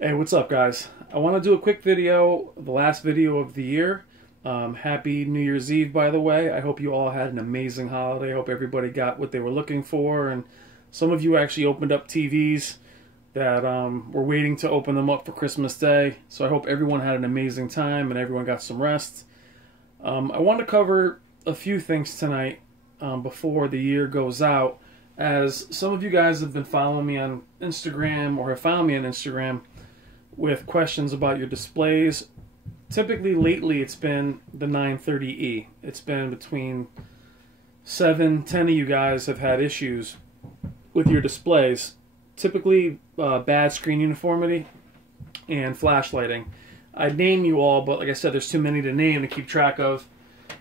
Hey, what's up, guys? I want to do a quick video, the last video of the year. Happy New Year's Eve, by the way. I hope you all had an amazing holiday. I hope everybody got what they were looking for, and some of you actually opened up TVs that were waiting to open them up for Christmas Day. So I hope everyone had an amazing time and everyone got some rest. I want to cover a few things tonight before the year goes out, as some of you guys have been following me on Instagram or have found me on Instagram with questions about your displays. Typically, lately, it's been the 930E. It's been between 10 of you guys have had issues with your displays. Typically, bad screen uniformity and flash lighting. I'd name you all, but like I said, there's too many to name to keep track of.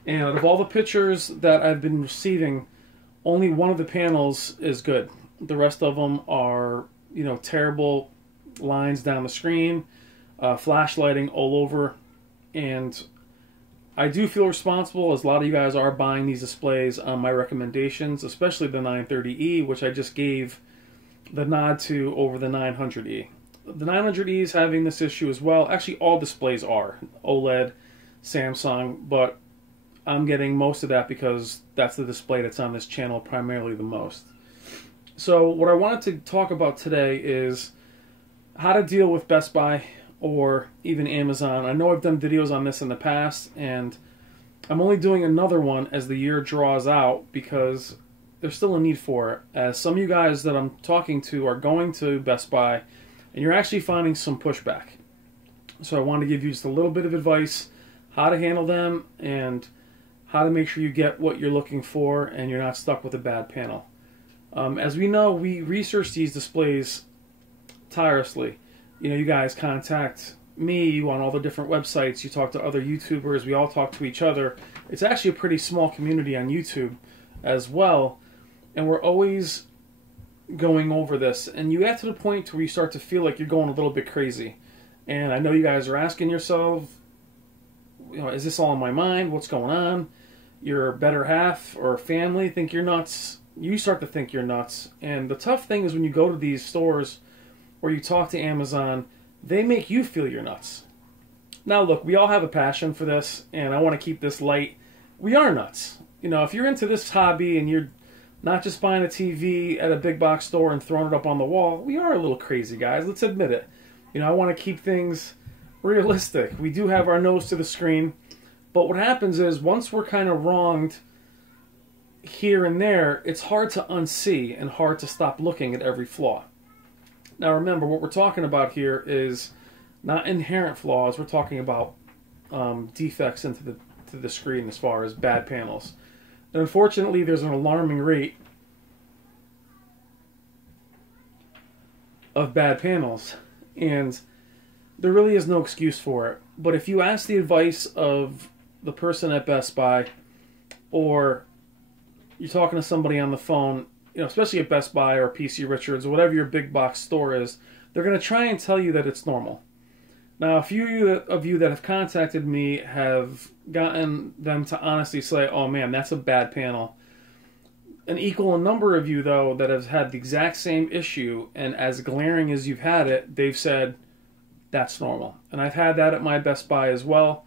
And out of all the pictures that I've been receiving, only one of the panels is good. The rest of them are, terrible lines down the screen, flash lighting all over, and I do feel responsible, as a lot of you guys are buying these displays on my recommendations, especially the 930E, which I just gave the nod to over the 900E. The 900E is having this issue as well. Actually, all displays are OLED, Samsung, but I'm getting most of that because that's the display that's on this channel primarily the most. So what I wanted to talk about today is how to deal with Best Buy or even Amazon. I know I've done videos on this in the past, and I'm only doing another one as the year draws out because there's still a need for it. As some of you guys that I'm talking to are going to Best Buy, and you're actually finding some pushback. So I want to give you just a little bit of advice, how to handle them, and how to make sure you get what you're looking for and you're not stuck with a bad panel. As we know, we research these displays tirelessly. You guys contact me on all the different websites, you talk to other YouTubers, we all talk to each other. It's actually a pretty small community on YouTube as well, and we're always going over this, and you get to the point where you start to feel like you're going a little bit crazy. And I know you guys are asking yourself, is this all in my mind? What's going on? Your better half or family think you're nuts. You start to think you're nuts. And the tough thing is when you go to these stores or you talk to Amazon, they make you feel you're nuts. Now look, we all have a passion for this, and I want to keep this light. We are nuts. If you're into this hobby and you're not just buying a TV at a big box store and throwing it up on the wall, we are a little crazy, guys. Let's admit it. I want to keep things realistic. We do have our nose to the screen, but what happens is once we're kind of wronged here and there, it's hard to unsee and hard to stop looking at every flaw. Now remember, what we're talking about here is not inherent flaws. We're talking about defects into the screen as far as bad panels. And unfortunately, there's an alarming rate of bad panels, and there really is no excuse for it. But if you ask the advice of the person at Best Buy, or you're talking to somebody on the phone, especially at Best Buy or PC Richards or whatever your big box store is, they're going to try and tell you that it's normal. Now, a few of you that have contacted me have gotten them to honestly say, oh man, that's a bad panel. An equal number of you, though, that have had the exact same issue, and as glaring as you've had it, they've said, that's normal. And I've had that at my Best Buy as well,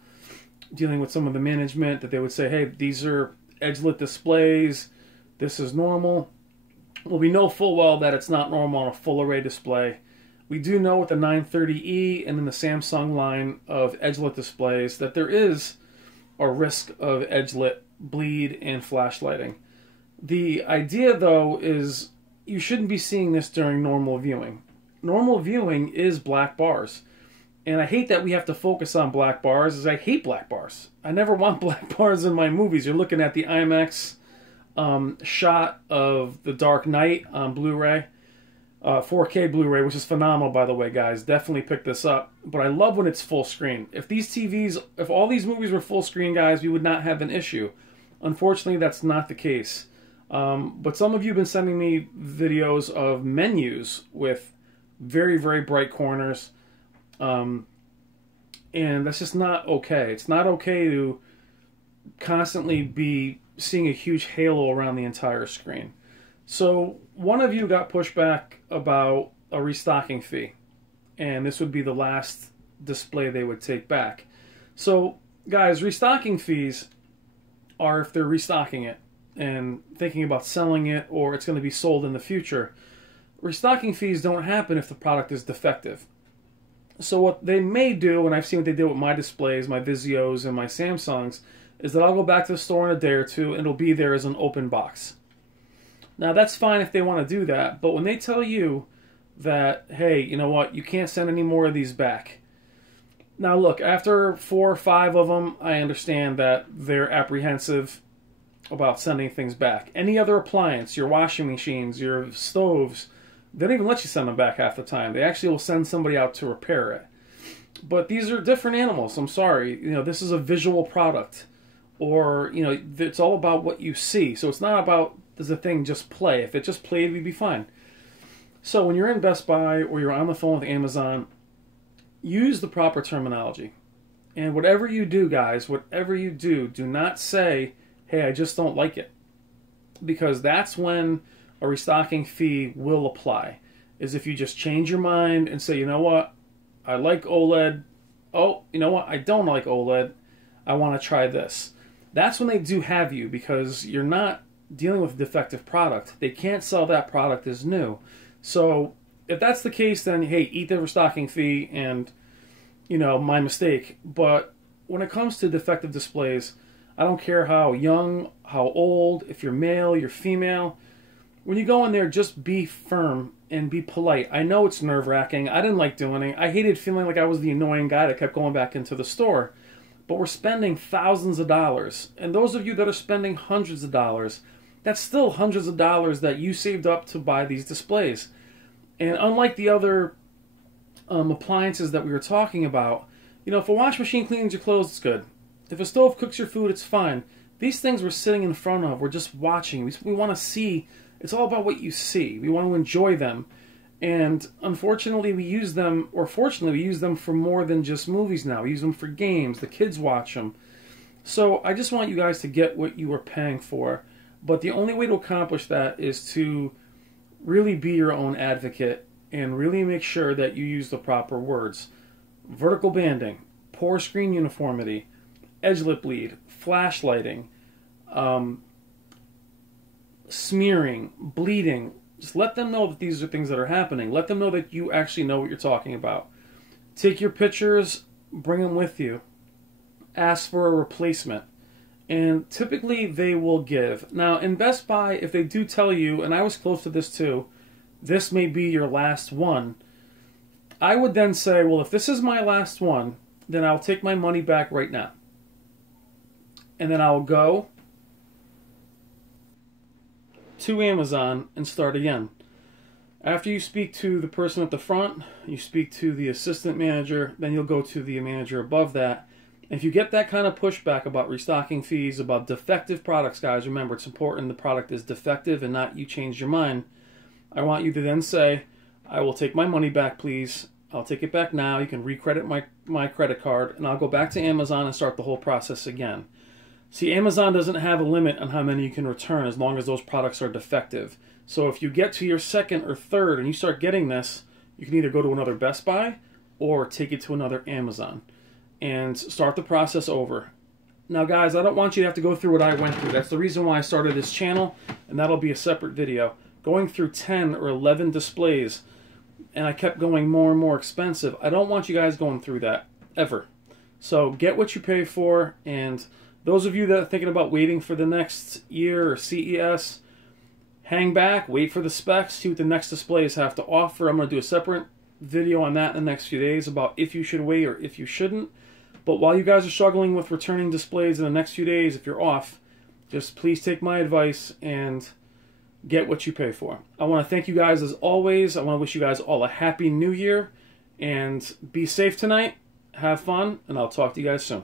dealing with some of the management, that they would say, hey, these are edge-lit displays, this is normal. Well, we know full well that it's not normal on a full array display. We do know with the 930E and in the Samsung line of edge-lit displays that there is a risk of edge-lit bleed and flash lighting. The idea, though, is you shouldn't be seeing this during normal viewing. Normal viewing is black bars. And I hate that we have to focus on black bars, as I hate black bars. I never want black bars in my movies. You're looking at the IMAX shot of The Dark Knight on Blu-ray, 4K Blu-ray, which is phenomenal, by the way, guys. Definitely pick this up. But I love when it's full screen. If all these movies were full screen, guys, we would not have an issue. Unfortunately, that's not the case. But some of you have been sending me videos of menus with very, very bright corners. And that's just not okay. It's not okay to constantly be seeing a huge halo around the entire screen. So one of you got pushback about a restocking fee. and this would be the last display they would take back. So, guys, restocking fees are if they're restocking it and thinking about selling it, or it's going to be sold in the future. Restocking fees don't happen if the product is defective. So what they may do, and I've seen what they did with my displays, my Vizios and my Samsungs, is that I'll go back to the store in a day or two and it'll be there as an open box. Now that's fine if they want to do that, but when they tell you that, hey, you know what, you can't send any more of these back. Now look, after 4 or 5 of them, I understand that they're apprehensive about sending things back. Any other appliance, your washing machines, your stoves, they don't even let you send them back half the time. They actually will send somebody out to repair it. But these are different animals. I'm sorry. You know, this is a visual product. Or, you know, it's all about what you see. So it's not about, does the thing just play? If it just played, we'd be fine. So when you're in Best Buy or you're on the phone with Amazon, use the proper terminology. And whatever you do, guys, whatever you do, do not say, hey, I just don't like it. Because that's when a restocking fee will apply. Is if you just change your mind and say, you know what, I like OLED. Oh, you know what, I don't like OLED. I want to try this. That's when they do have you, because you're not dealing with a defective product. They can't sell that product as new. So if that's the case, then hey, eat the restocking fee and, you know, my mistake. But when it comes to defective displays, I don't care how young, how old, if you're male, you're female. When you go in there, just be firm and be polite. I know it's nerve-wracking. I didn't like doing it. I hated feeling like I was the annoying guy that kept going back into the store. But we're spending thousands of dollars. And those of you that are spending hundreds of dollars, that's still hundreds of dollars that you saved up to buy these displays. And unlike the other appliances that we were talking about, you know, if a wash machine cleans your clothes, it's good. If a stove cooks your food, it's fine. These things we're sitting in front of, we're just watching. We want to see. It's all about what you see. We want to enjoy them. And unfortunately, we use them, or fortunately, we use them for more than just movies now. We use them for games. The kids watch them. So I just want you guys to get what you are paying for. But the only way to accomplish that is to really be your own advocate and really make sure that you use the proper words. Vertical banding, poor screen uniformity, edge lip bleed, flash lighting, smearing, bleeding. Just let them know that these are things that are happening. Let them know that you actually know what you're talking about. Take your pictures, bring them with you. Ask for a replacement. And typically they will give. Now in Best Buy, if they do tell you, and I was close to this too, this may be your last one, I would then say, well, if this is my last one, then I'll take my money back right now. And then I'll go to Amazon and start again. After you speak to the person at the front, you speak to the assistant manager, then you'll go to the manager above that. If you get that kind of pushback about restocking fees, about defective products, guys, remember it's important the product is defective and not you changed your mind. I want you to then say, I will take my money back, please. I'll take it back now. You can recredit my credit card, and I'll go back to Amazon and start the whole process again. See, Amazon doesn't have a limit on how many you can return as long as those products are defective. So if you get to your second or third and you start getting this, you can either go to another Best Buy or take it to another Amazon and start the process over. Now, guys, I don't want you to have to go through what I went through. That's the reason why I started this channel, and that'll be a separate video. Going through 10 or 11 displays, and I kept going more and more expensive. I don't want you guys going through that, ever. So get what you pay for, and those of you that are thinking about waiting for the next year or CES, hang back, wait for the specs, see what the next displays have to offer. I'm going to do a separate video on that in the next few days about if you should wait or if you shouldn't. But while you guys are struggling with returning displays in the next few days, if you're off, just please take my advice and get what you pay for. I want to thank you guys as always. I want to wish you guys all a happy new year, and be safe tonight. Have fun, and I'll talk to you guys soon.